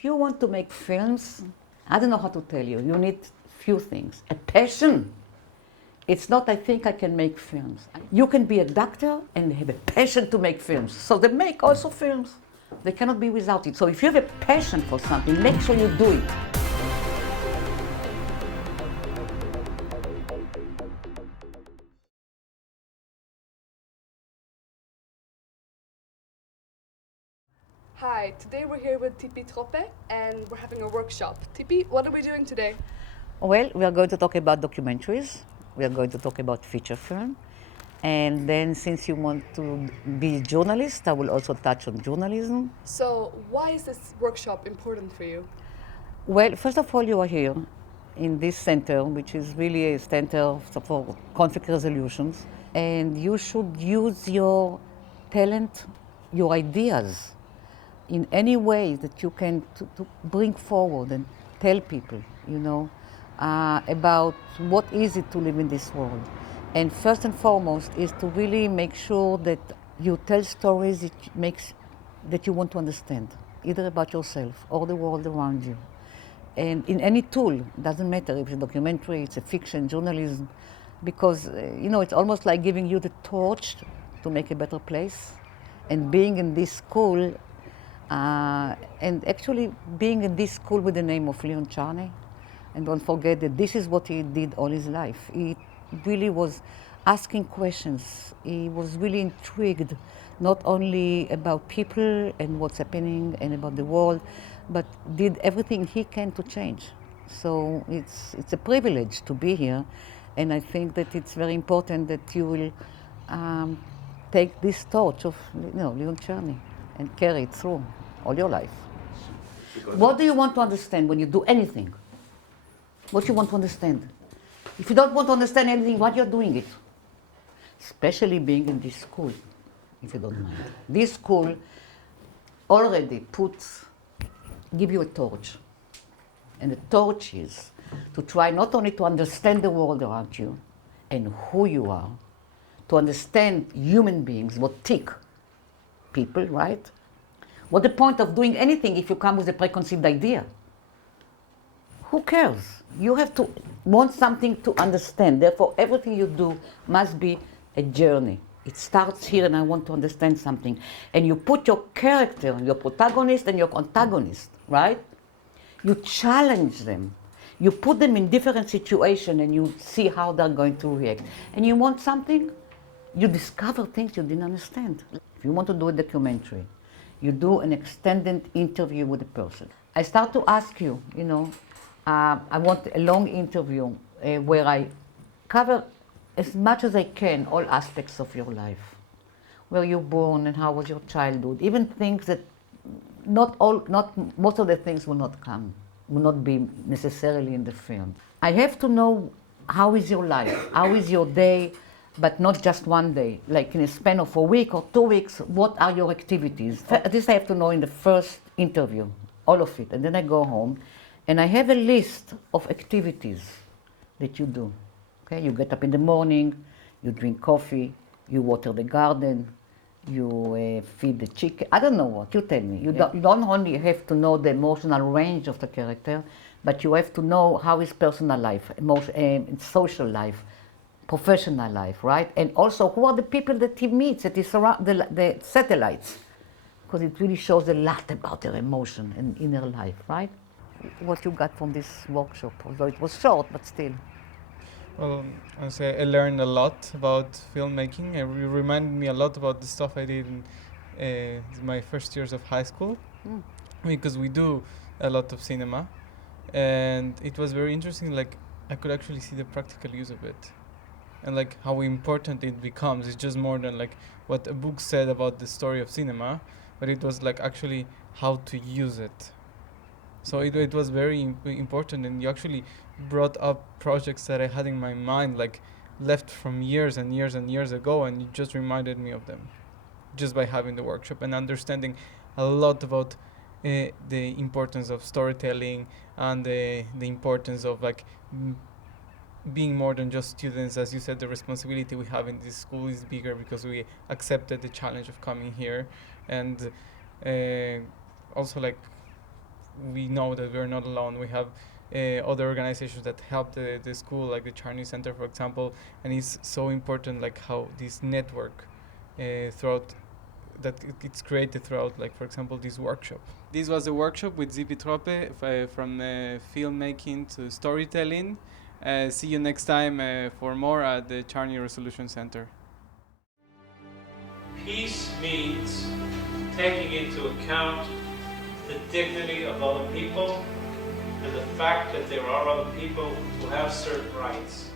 If you want to make films, I don't know how to tell you. You need few things. A passion. It's not, I think I can make films. You can be a doctor and have a passion to make films. So they make also films. They cannot be without it. So if you have a passion for something, make sure you do it. Hi, today we're here with Tzipi Trope and we're having a workshop. Tzipi, what are we doing today? Well, we are going to talk about documentaries. We are going to talk about feature film. And then since you want to be a journalist, I will also touch on journalism. So, why is this workshop important for you? Well, first of all, you are here in this center, which is really a center for conflict resolutions. And you should use your talent, your ideas, in any way that you can to bring forward and tell people, about what is it to live in this world. And first and foremost is to really make sure that you tell stories that you want to understand, either about yourself or the world around you. And in any tool, doesn't matter if it's a documentary, it's a fiction, journalism, because it's almost like giving you the torch to make a better place. And being in this school, and actually being in this school with the name of Leon Charney, and don't forget that this is what he did all his life. He really was asking questions. He was really intrigued, not only about people and what's happening and about the world, but did everything he can to change. So it's a privilege to be here, and I think that it's very important that you will take this torch of Leon Charney and carry it through all your life. What do you want to understand when you do anything? What you want to understand? If you don't want to understand anything, why you're doing it? Especially being in this school, if you don't mind. This school already give you a torch. And the torch is to try not only to understand the world around you and who you are, to understand human beings, what tick people, right? What's the point of doing anything if you come with a preconceived idea? Who cares? You have to want something to understand. Therefore, everything you do must be a journey. It starts here, and I want to understand something. And you put your character, your protagonist and your antagonist, right? You challenge them. You put them in different situations, and you see how they're going to react. And you want something, you discover things you didn't understand. If you want to do a documentary, you do an extended interview with a person. I start to ask you, I want a long interview where I cover as much as I can all aspects of your life. Where you were born and how was your childhood, even things that most of the things will not be necessarily in the film. I have to know how is your life, how is your day, but not just one day, like in a span of a week or 2 weeks, what are your activities? This I have to know in the first interview, all of it, and then I go home, and I have a list of activities that you do. Okay, you get up in the morning, you drink coffee, you water the garden, you feed the chicken. I don't know what, you tell me. You don't only have to know the emotional range of the character, but you have to know how his personal life, social life, professional life, right? And also who are the people that he meets, that is around the satellites, because it really shows a lot about their emotion and inner life, right? What you got from this workshop, although it was short, but still. Well, I learned a lot about filmmaking. It reminded me a lot about the stuff I did in my first years of high school, because we do a lot of cinema, and it was very interesting. Like, I could actually see the practical use of it, and like how important it becomes. It's just more than like what a book said about the story of cinema, but it was like actually how to use it. So it was very important, and you actually brought up projects that I had in my mind, like left from years and years and years ago, and you just reminded me of them just by having the workshop and understanding a lot about the importance of storytelling and the importance of like being more than just students. As you said, the responsibility we have in this school is bigger because we accepted the challenge of coming here, and also like we know that we're not alone. We have other organizations that help the school, like the Charney Center, for example, and it's so important, like how this network throughout that it's created throughout, like for example, this workshop. This was a workshop with Tzipi Trope from filmmaking to storytelling. See you next time for more at the Charney Resolution Center. Peace means taking into account the dignity of other people and the fact that there are other people who have certain rights.